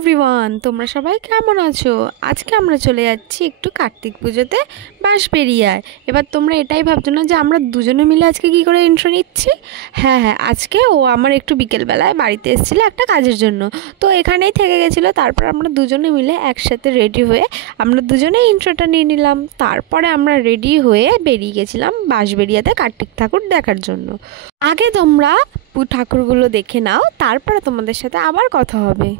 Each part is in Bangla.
এভরিওয়ান, তোমরা সবাই কেমন আছো? আজকে আমরা চলে যাচ্ছি একটু কার্তিক পুজোতে বাঁশবেড়িয়ায়। এবার তোমরা এটাই ভাবছো না যে আমরা দুজনে মিলে আজকে কি করে ইন্ট্রো নিচ্ছি। হ্যাঁ, আজকে ও আমার একটু বিকেলবেলায় বাড়িতে এসেছিলো একটা কাজের জন্য, তো এখানেই থেকে গেছিলো। তারপর আমরা দুজনে মিলে একসাথে রেডি হয়ে আমরা দুজনেই ইন্ট্রোটা নিয়ে নিলাম। তারপরে আমরা রেডি হয়ে বেরিয়ে গেছিলাম বাঁশবেড়িয়াতে কার্তিক ঠাকুর দেখার জন্য। আগে তোমরা ঠাকুরগুলো দেখে নাও, তারপরে তোমাদের সাথে আবার কথা হবে।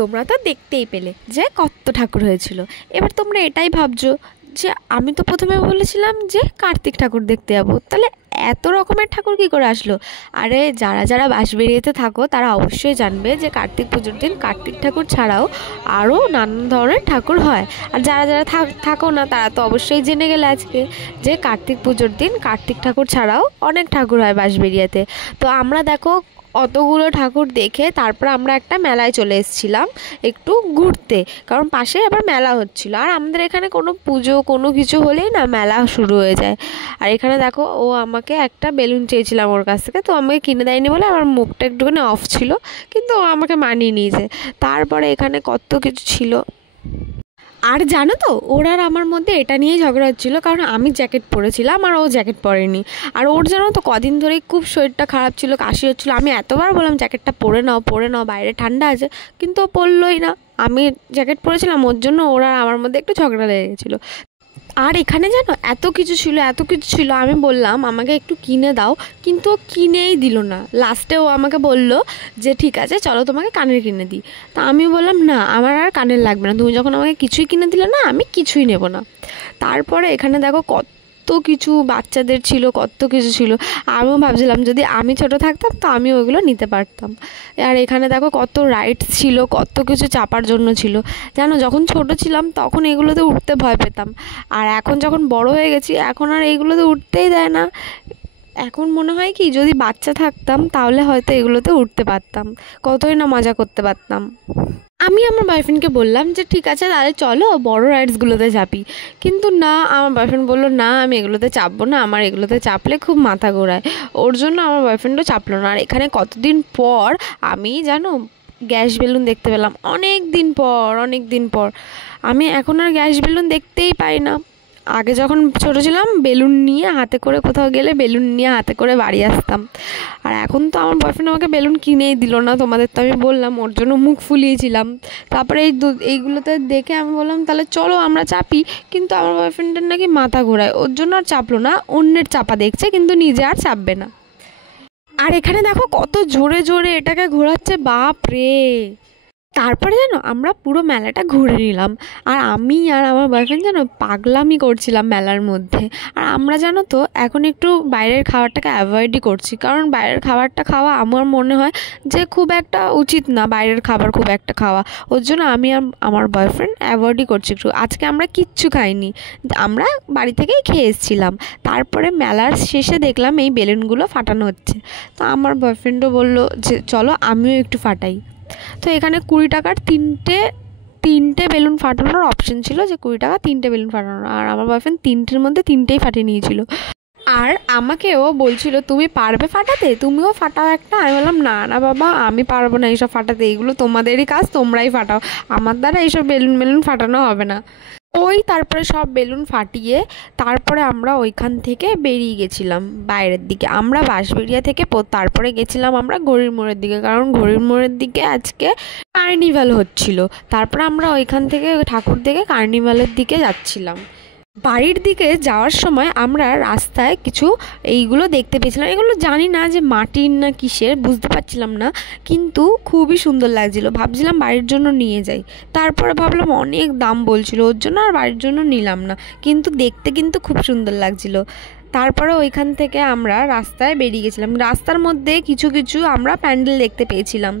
তোমরা তো দেখতেই পেলে যে কত ঠাকুর হয়েছিল। এবার তোমরা এটাই ভাবছো যে আমি তো প্রথমে বলেছিলাম যে কার্তিক ঠাকুর দেখতে যাবো, তাহলে এত রকমের ঠাকুর কী করে আসলো? আরে যারা যারা বাঁশবেড়িয়াতে থাকো তারা অবশ্যই জানবে যে কার্তিক পুজোর দিন কার্তিক ঠাকুর ছাড়াও আরও নানান ধরনের ঠাকুর হয়। আর যারা যারা থাকো না তারা তো অবশ্যই জেনে গেলে আজকে যে কার্তিক পুজোর দিন কার্তিক ঠাকুর ছাড়াও অনেক ঠাকুর হয় বাঁশবেড়িয়াতে। তো আমরা দেখো অতগুলো ঠাকুর দেখে তারপর আমরা একটা মেলায় চলে এসেছিলাম একটু ঘুরতে, কারণ পাশে আবার মেলা হচ্ছিলো। আর আমাদের এখানে কোনো পুজো কোনো কিছু হলেই না মেলা শুরু হয়ে যায়। আর এখানে দেখো ও আমাকে একটা বেলুন চেয়েছিলাম ওর কাছ থেকে, তো আমাকে কিনে দেয়নি বলে আমার মুখটা একটুখানি অফ ছিল, কিন্তু ও আমাকে মানিয়ে নিয়েছে। তারপরে এখানে কত কিছু ছিল। আর জানো তো ওর আর আমার মধ্যে এটা নিয়েই ঝগড়া হচ্ছিলো, কারণ আমি জ্যাকেট পরেছিলাম আর ও জ্যাকেট পরেনি। আর ওর জানো তো কদিন ধরেই খুব শরীরটা খারাপ ছিল, কাশি হচ্ছিলো। আমি এতবার বললাম জ্যাকেটটা পরে নাও বাইরে ঠান্ডা আছে, কিন্তু ও পরলই না। আমি জ্যাকেট পরেছিলাম, ওর জন্য ওর আর আমার মধ্যে একটু ঝগড়া লেগে গেছিলো। আর এখানে জানো এত কিছু ছিল, আমি বললাম আমাকে একটু কিনে দাও, কিন্তু ও কিনেই দিল না। লাস্টে ও আমাকে বলল যে ঠিক আছে চলো তোমাকে কানের কিনে দিই। তা আমি বললাম না আমার আর কানের লাগবে না, তুমি যখন আমাকে কিছুই কিনে দিলে না আমি কিছুই নেব না। তারপরে এখানে দেখো কত কিছু বাচ্চাদের ছিল, কত কিছু ছিল। আমিও ভাবছিলাম যদি আমি ছোট থাকতাম তো আমি ওইগুলো নিতে পারতাম। আর এখানে দেখো কত রাইডস ছিল, কত কিছু চাপার জন্য ছিল। জানো যখন ছোট ছিলাম তখন এগুলোতে উঠতে ভয় পেতাম, আর এখন যখন বড় হয়ে গেছি এখন আর এইগুলোতে উঠতেই দেয় না। এখন মনে হয় কি যদি বাচ্চা থাকতাম তাহলে হয়তো এগুলোতে উঠতে পারতাম, কতই না মজা করতে পারতাম। আমি আমার বয়ফ্রেন্ডকে বললাম যে ঠিক আছে তাহলে চলো বড় রাইডসগুলোতে চাপি, কিন্তু না, আমার বয়ফ্রেন্ড বললো না আমি এগুলোতে চাপবো না, আমার এগুলোতে চাপলে খুব মাথা ঘোরায়। ওর জন্য আমার বয়ফ্রেন্ডও চাপলো না। আর এখানে কতদিন পর আমি জানো গ্যাস বেলুন দেখতে পেলাম, অনেক দিন পর। আমি এখন আর গ্যাস বেলুন দেখতেই পাই না। আগে যখন ছোটো ছিলাম বেলুন নিয়ে হাতে করে কোথাও গেলে বেলুন নিয়ে হাতে করে বাড়ি আসতাম। আর এখন তো আমার বয়ফ্রেন্ড আমাকে বেলুন কিনেই দিল না, তোমাদের তো আমি বললাম, ওর জন্য মুখ ফুলিয়েছিলাম। তারপরে এইগুলোতে দেখে আমি বললাম তাহলে চলো আমরা চাপি, কিন্তু আমার বয়ফ্রেন্ডের নাকি মাথা ঘোরায়, ওর জন্য আর চাপলো না। অন্যের চাপা দেখছে কিন্তু নিজে আর চাপবে না। আর এখানে দেখো কত জোরে জোরে এটাকে ঘোরাচ্ছে, বাপ রে। তারপরে জানো আমরা পুরো মেলাটা ঘুরে নিলাম, আর আমি আর আমার বয়ফ্রেন্ড জানো পাগলামি করছিলাম মেলার মধ্যে। আর আমরা জানো তো এখন একটু বাইরের খাবারটাকে অ্যাভয়েডই করছি, কারণ বাইরের খাবারটা খাওয়া আমার মনে হয় যে খুব একটা উচিত না, বাইরের খাবার খুব একটা খাওয়া। ওর জন্য আমি আর আমার বয়ফ্রেন্ড অ্যাভয়েডই করছি একটু। আজকে আমরা কিচ্ছু খাইনি, আমরা বাড়ি থেকেই খেয়ে এসেছিলাম। তারপরে মেলার শেষে দেখলাম এই বেলুনগুলো ফাটানো হচ্ছে, তো আমার বয়ফ্রেন্ডও বললো যে চলো আমিও একটু ফাটাই। তো এখানে 20 টাকার তিনটে বেলুন ফাটানোর অপশন ছিল, যে 20 টাকা 3টে বেলুন ফাটানোর। আর আমার বয়ফ্রেন্ড 3টের মধ্যে 3টেই ফাটিয়ে নিয়েছিল। আর আমাকেও বলছিল তুমি পারবে ফাটাতে, তুমিও ফাটাও একটা। আমি বললাম না না বাবা আমি পারবো না এইসব ফাটাতে, এগুলো তোমাদেরই কাজ, তোমরাই ফাটাও, আমার দ্বারা এইসব বেলুন ফাটানো হবে না। তারপরে সব বেলুন ফাটিয়ে তারপরে আমরা ওইখান থেকে বেরিয়ে গেছিলাম বাইরের দিকে। আমরা বাঁশবেড়িয়া থেকে তারপরে গেছিলাম আমরা ঘড়ির মোড়ের দিকে, কারণ ঘড়ির মোড়ের দিকে আজকে কার্নিভাল হচ্ছিল। তারপরে আমরা ওইখান থেকে ঠাকুর দেখে কার্নিভালের দিকে যাচ্ছিলাম। বাড়ির দিকে যাওয়ার সময় আমরা রাস্তায় কিছু এইগুলো দেখতে পেয়েছিলাম, এগুলো জানি না যে মাটির না কিসের, বুঝতে পারছিলাম না, কিন্তু খুবই সুন্দর লাগছিল। ভাবছিলাম বাড়ির জন্য নিয়ে যাই, তারপরে ভাবলাম অনেক দাম বলছিল, ওর জন্য আর বাড়ির জন্য নিলাম না, কিন্তু দেখতে কিন্তু খুব সুন্দর লাগছিল। তারপরে ওইখান থেকে আমরা রাস্তায় বেরিয়ে গেছিলাম। রাস্তার মধ্যে কিছু কিছু আমরা প্যান্ডেল দেখতে পেয়েছিলাম।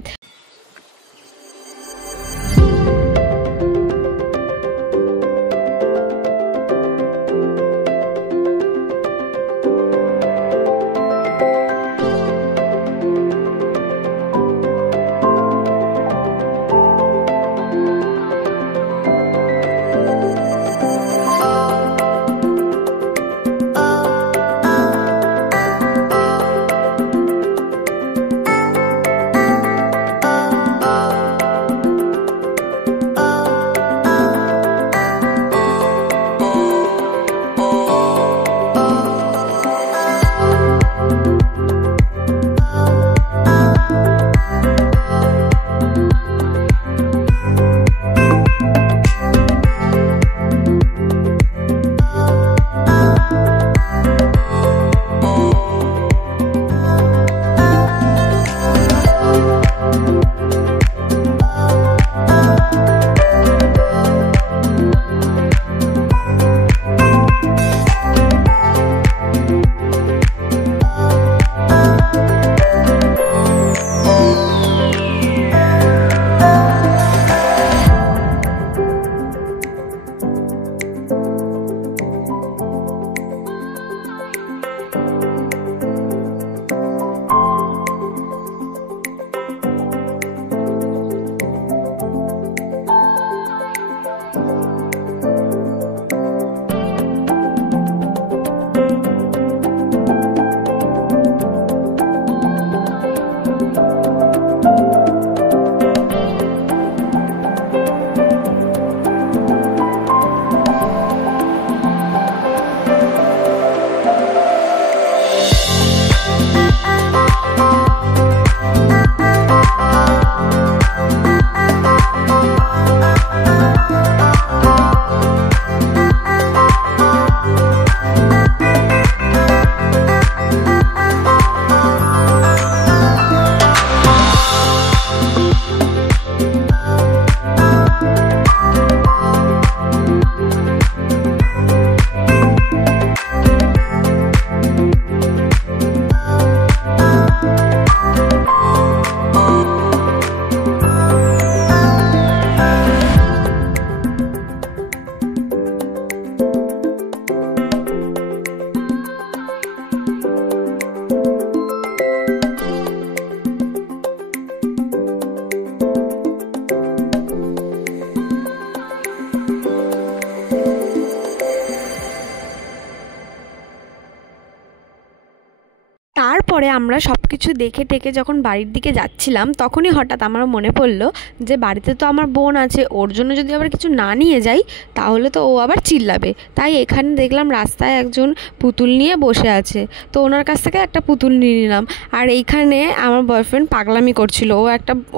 আমরা সব কিছু দেখে টেকে যখন বাড়ির দিকে যাচ্ছিলাম তখনই হঠাৎ আমার মনে পড়লো যে বাড়িতে তো আমার বোন আছে, ওর জন্য যদি আবার কিছু না নিয়ে যাই তাহলে তো ও আবার চিল্লাবে। তাই এখানে দেখলাম রাস্তায় একজন পুতুল নিয়ে বসে আছে, তো ওনার কাছ থেকে একটা পুতুল নিয়ে নিলাম। আর এইখানে আমার বয়ফ্রেন্ড পাগলামি করছিল,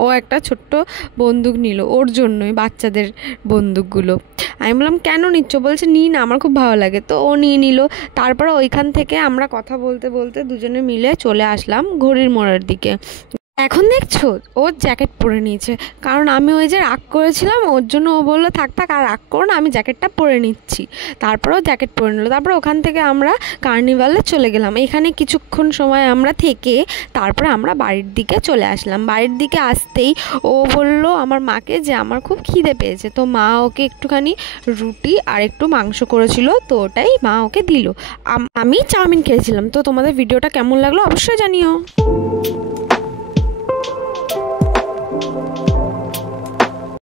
ও একটা ছোট্ট বন্দুক নিল ওর জন্যই, বাচ্চাদের বন্দুকগুলো। আমি বললাম কেন নিচ্ছ? বলছে নিই না, আমার খুব ভালো লাগে। তো ও নিয়ে নিল। তারপরে ওইখান থেকে আমরা কথা বলতে বলতে দুজনে মিলে চলে আসলাম ঘড়ির মোড়ের দিকে। এখন দেখছো ও জ্যাকেট পরে নিয়েছে, কারণ আমি ওই যে রাগ করেছিলাম ওর জন্য ও বললো থাক থাক আর রাগ করো না, আমি জ্যাকেটটা পরে নিচ্ছি। তারপরে ও জ্যাকেট পরে নিল। তারপরে ওখান থেকে আমরা কার্নিভালে চলে গেলাম। এখানে কিছুক্ষণ সময় আমরা থেকে তারপরে আমরা বাড়ির দিকে চলে আসলাম। বাড়ির দিকে আসতেই ও বললো আমার মাকে যে আমার খুব খিদে পেয়েছে, তো মা ওকে একটুখানি রুটি আর একটু মাংস করেছিল, তো ওটাই মা ওকে দিল। আমি চাউমিন খেয়েছিলাম। তো তোমাদের ভিডিওটা কেমন লাগলো অবশ্যই জানিও।